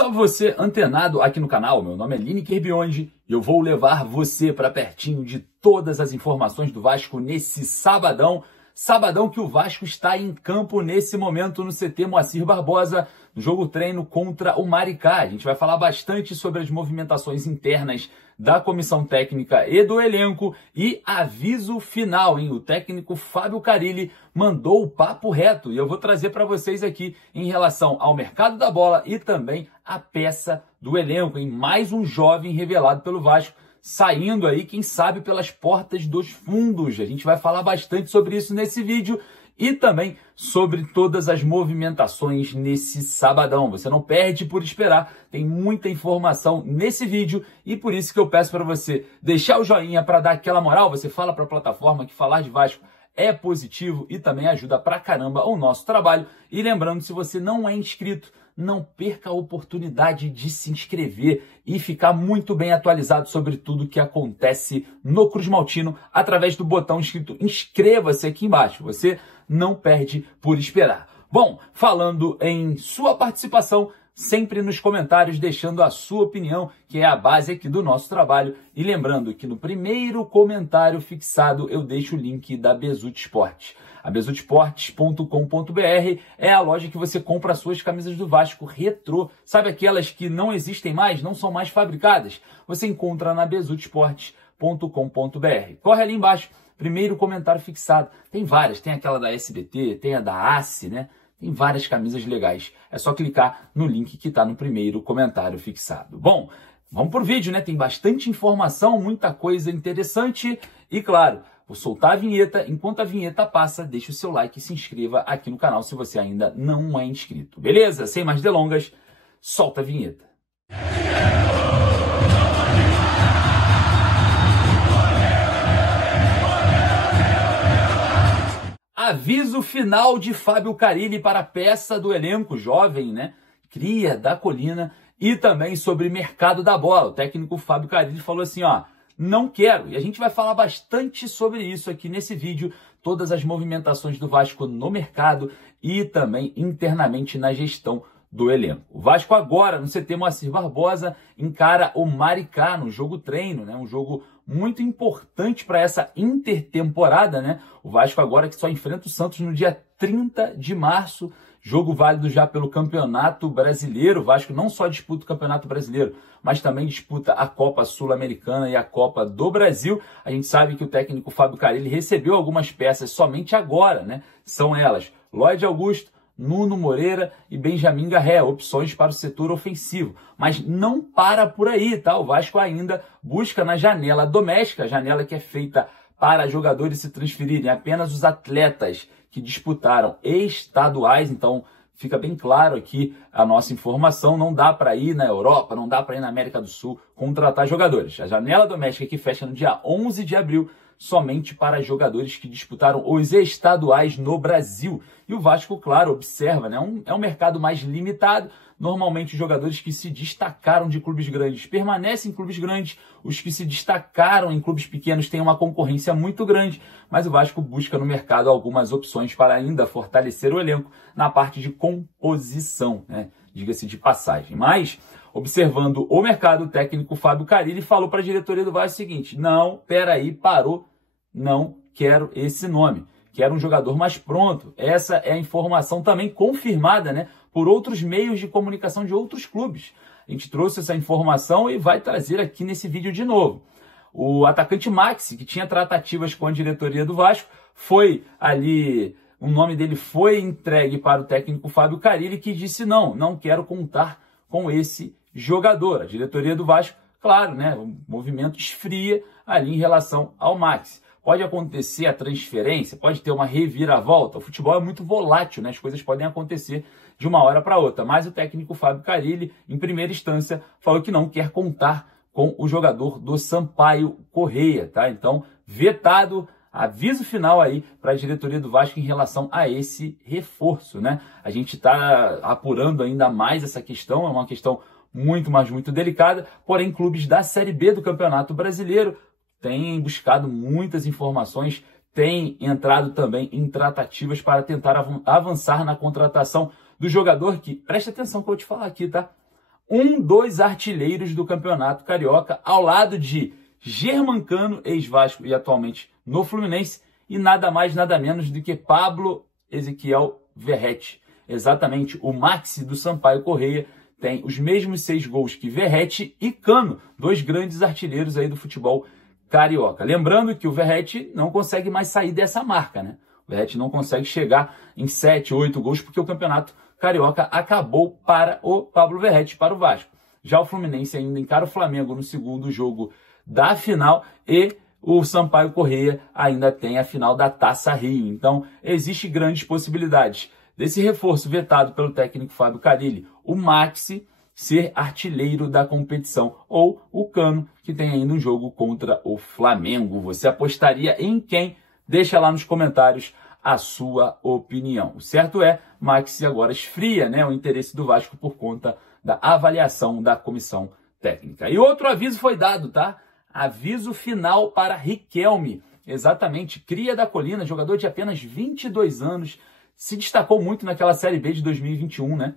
Salve você antenado aqui no canal, meu nome é Lineker Biondi e eu vou levar você para pertinho de todas as informações do Vasco nesse sabadão. Sabadão que o Vasco está em campo nesse momento no CT Moacir Barbosa, no jogo treino contra o Maricá. A gente vai falar bastante sobre as movimentações internas da comissão técnica e do elenco e aviso final, hein? O técnico Fábio Carille mandou o papo reto e eu vou trazer para vocês aqui em relação ao mercado da bola e também a peça do elenco, hein? Mais um jovem revelado pelo Vasco, saindo aí, quem sabe, pelas portas dos fundos. A gente vai falar bastante sobre isso nesse vídeo e também sobre todas as movimentações nesse sabadão. Você não perde por esperar, tem muita informação nesse vídeo e por isso que eu peço para você deixar o joinha para dar aquela moral. Você fala para a plataforma que falar de Vasco é positivo e também ajuda pra caramba o nosso trabalho. E lembrando, se você não é inscrito, não perca a oportunidade de se inscrever e ficar muito bem atualizado sobre tudo que acontece no Cruz Maltino através do botão escrito inscreva-se aqui embaixo. Você não perde por esperar. Bom, falando em sua participação, sempre nos comentários deixando a sua opinião, que é a base aqui do nosso trabalho. E lembrando que no primeiro comentário fixado eu deixo o link da Bezutti Esportes. A bezutiesportes.com.br é a loja que você compra as suas camisas do Vasco retrô. Sabe aquelas que não existem mais, não são mais fabricadas? Você encontra na bezutiesportes.com.br. Corre ali embaixo, primeiro comentário fixado. Tem várias, tem aquela da SBT, tem a da ACE, né? Tem várias camisas legais. É só clicar no link que está no primeiro comentário fixado. Bom, vamos pro vídeo, né? Tem bastante informação, muita coisa interessante e, claro, vou soltar a vinheta. Enquanto a vinheta passa, deixe o seu like e se inscreva aqui no canal se você ainda não é inscrito. Beleza? Sem mais delongas, solta a vinheta. Aviso final de Fábio Carille para a peça do elenco jovem, né? Cria da Colina e também sobre mercado da bola. O técnico Fábio Carille falou assim, ó, não quero. E a gente vai falar bastante sobre isso aqui nesse vídeo, todas as movimentações do Vasco no mercado e também internamente na gestão do elenco. O Vasco agora, no CT Moacir Barbosa, encara o Maricá no jogo treino, né? Um jogo muito importante para essa intertemporada, né? O Vasco agora que só enfrenta o Santos no dia 30 de março, jogo válido já pelo Campeonato Brasileiro. O Vasco não só disputa o Campeonato Brasileiro, mas também disputa a Copa Sul-Americana e a Copa do Brasil. A gente sabe que o técnico Fábio Carille recebeu algumas peças somente agora, né? São elas Lloyd Augusto, Nuno Moreira e Benjamin Garré, opções para o setor ofensivo. Mas não para por aí, tá? O Vasco ainda busca na janela doméstica, a janela que é feita para jogadores se transferirem, apenas os atletas que disputaram estaduais. Então fica bem claro aqui a nossa informação, não dá para ir na Europa, não dá para ir na América do Sul contratar jogadores. A janela doméstica que fecha no dia 11 de abril, somente para jogadores que disputaram os estaduais no Brasil. E o Vasco, claro, observa, né? É um mercado mais limitado. Normalmente os jogadores que se destacaram de clubes grandes permanecem em clubes grandes. Os que se destacaram em clubes pequenos têm uma concorrência muito grande. Mas o Vasco busca no mercado algumas opções para ainda fortalecer o elenco na parte de composição, né? Diga-se de passagem. Mas, observando o mercado, o técnico Fábio Carille falou para a diretoria do Vasco o seguinte: não, peraí, parou, não quero esse nome, quero um jogador mais pronto. Essa é a informação também confirmada, né, por outros meios de comunicação de outros clubes. A gente trouxe essa informação e vai trazer aqui nesse vídeo de novo. O atacante Maxi, que tinha tratativas com a diretoria do Vasco, foi ali, o nome dele foi entregue para o técnico Fábio Carille, que disse não quero contar com esse jogador. A diretoria do Vasco, claro, né, o movimento esfria ali em relação ao Maxi. Pode acontecer a transferência, pode ter uma reviravolta. O futebol é muito volátil, né? As coisas podem acontecer de uma hora para outra. Mas o técnico Fábio Carille, em primeira instância, falou que não quer contar com o jogador do Sampaio Correia, tá? Então, vetado, aviso final aí para a diretoria do Vasco em relação a esse reforço, né? A gente está apurando ainda mais essa questão, é uma questão muito delicada, porém clubes da Série B do Campeonato Brasileiro têm buscado muitas informações, têm entrado também em tratativas para tentar avançar na contratação do jogador que, preste atenção que eu vou te falar aqui, tá? um dos artilheiros do Campeonato Carioca, ao lado de Germancano, ex-Vasco e atualmente no Fluminense, e nada mais, nada menos do que Pablo Ezequiel Verratti. Exatamente, o Maxi do Sampaio Corrêa tem os mesmos 6 gols que Verratti e Cano, 2 grandes artilheiros aí do futebol carioca. Lembrando que o Verratti não consegue mais sair dessa marca, né? O Verratti não consegue chegar em 7, 8 gols porque o Campeonato Carioca acabou para o Pablo Verratti, para o Vasco. Já o Fluminense ainda encara o Flamengo no segundo jogo da final e o Sampaio Corrêa ainda tem a final da Taça Rio. Então, existem grandes possibilidades desse reforço vetado pelo técnico Fábio Carille, o Maxi ser artilheiro da competição, ou o Cano, que tem ainda um jogo contra o Flamengo. Você apostaria em quem? Deixa lá nos comentários a sua opinião. O certo é, Maxi agora esfria, né, o interesse do Vasco por conta da avaliação da comissão técnica. E outro aviso foi dado, tá? Aviso final para Riquelme. Exatamente, cria da Colina, jogador de apenas 22 anos, se destacou muito naquela Série B de 2021, né?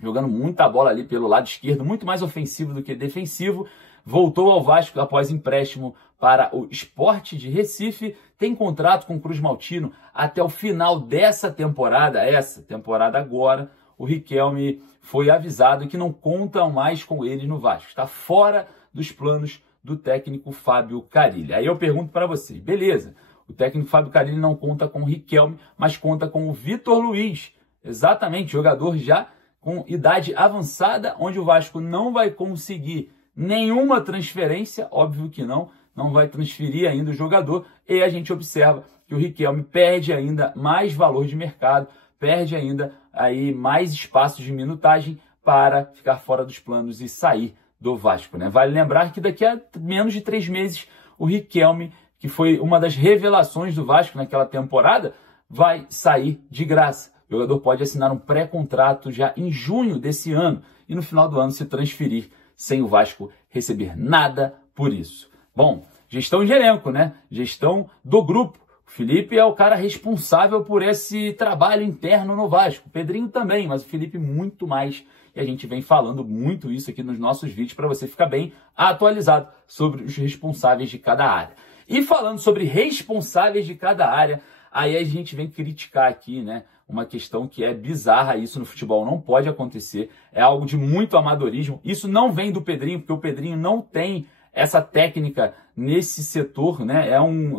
Jogando muita bola ali pelo lado esquerdo, muito mais ofensivo do que defensivo. Voltou ao Vasco após empréstimo para o Sport de Recife. Tem contrato com o Cruz Maltino até o final dessa temporada. Essa temporada agora, o Riquelme foi avisado que não contam mais com ele no Vasco. Está fora dos planos do técnico Fábio Carille. Aí eu pergunto para vocês, beleza, o técnico Fábio Carille não conta com o Riquelme, mas conta com o Vitor Luiz. Exatamente, jogador já com idade avançada, onde o Vasco não vai conseguir nenhuma transferência, óbvio que não vai transferir ainda o jogador, e a gente observa que o Riquelme perde ainda mais valor de mercado, perde ainda aí mais espaço de minutagem para ficar fora dos planos e sair do Vasco, né? Vale lembrar que daqui a menos de 3 meses, o Riquelme, que foi uma das revelações do Vasco naquela temporada, vai sair de graça. O jogador pode assinar um pré-contrato já em junho desse ano e no final do ano se transferir sem o Vasco receber nada por isso. Bom, gestão de elenco, né? Gestão do grupo. O Felipe é o cara responsável por esse trabalho interno no Vasco. O Pedrinho também, mas o Felipe muito mais. E a gente vem falando muito isso aqui nos nossos vídeos para você ficar bem atualizado sobre os responsáveis de cada área. E falando sobre responsáveis de cada área, aí a gente vem criticar aqui, né? Uma questão que é bizarra, isso no futebol não pode acontecer, é algo de muito amadorismo. Isso não vem do Pedrinho, porque o Pedrinho não tem essa técnica nesse setor, né?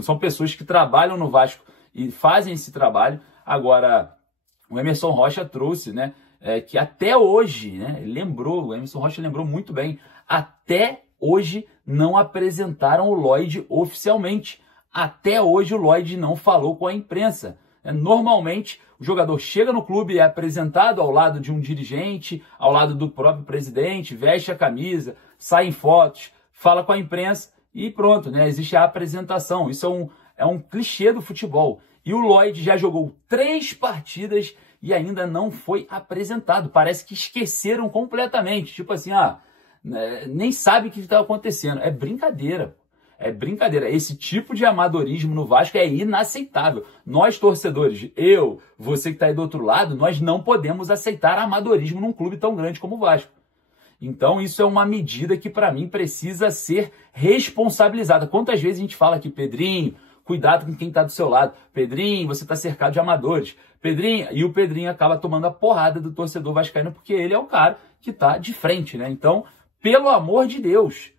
São pessoas que trabalham no Vasco e fazem esse trabalho. Agora, o Emerson Rocha trouxe, né? Que até hoje, né? O Emerson Rocha lembrou muito bem, até hoje não apresentaram o Lloyd oficialmente. Até hoje o Lloyd não falou com a imprensa. Normalmente, o jogador chega no clube, é apresentado ao lado de um dirigente, ao lado do próprio presidente, veste a camisa, sai em fotos, fala com a imprensa e pronto, né? Existe a apresentação. Isso é um clichê do futebol. E o Lloyd já jogou 3 partidas e ainda não foi apresentado. Parece que esqueceram completamente. Tipo assim, nem sabe o que está acontecendo. É brincadeira. É brincadeira. Esse tipo de amadorismo no Vasco é inaceitável. Nós, torcedores, você que está aí do outro lado, nós não podemos aceitar amadorismo num clube tão grande como o Vasco. Então, isso é uma medida que, para mim, precisa ser responsabilizada. Quantas vezes a gente fala aqui, Pedrinho, cuidado com quem está do seu lado. Pedrinho, você está cercado de amadores. Pedrinho, e o Pedrinho acaba tomando a porrada do torcedor vascaíno porque ele é o cara que está de frente, né? Então, pelo amor de Deus,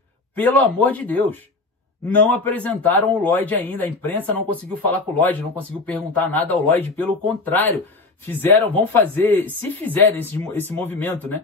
não apresentaram o Lloyd ainda. A imprensa não conseguiu falar com o Lloyd, não conseguiu perguntar nada ao Lloyd. Pelo contrário, vão fazer, se fizerem esse movimento, né?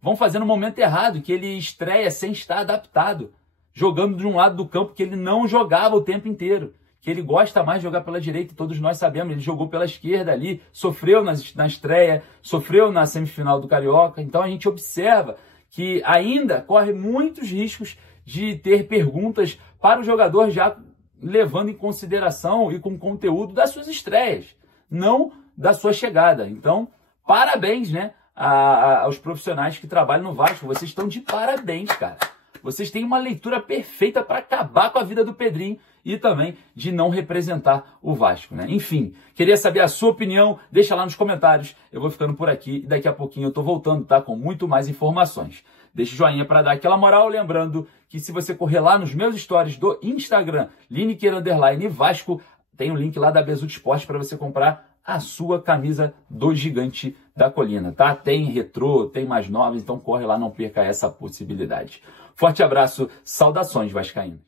Vão fazer no momento errado, que ele estreia sem estar adaptado, jogando de um lado do campo que ele não jogava o tempo inteiro, que ele gosta mais de jogar pela direita, todos nós sabemos, ele jogou pela esquerda ali, sofreu na estreia, sofreu na semifinal do Carioca. Então a gente observa que ainda corre muitos riscos de ter perguntas para o jogador já levando em consideração e com conteúdo das suas estreias, não da sua chegada. Então, parabéns, né, aos profissionais que trabalham no Vasco. Vocês estão de parabéns, cara. vocês têm uma leitura perfeita para acabar com a vida do Pedrinho e também de não representar o Vasco, né? Enfim, queria saber a sua opinião, deixa lá nos comentários. Eu vou ficando por aqui e daqui a pouquinho eu tô voltando, tá? Com muito mais informações. Deixa o joinha para dar aquela moral, lembrando que se você correr lá nos meus stories do Instagram, Lineker_Vasco, tem o link lá da Bezutti Esporte para você comprar a sua camisa do Gigante da Colina, tá? Tem retrô, tem mais novas, então corre lá, não perca essa possibilidade. Forte abraço, saudações vascaínas.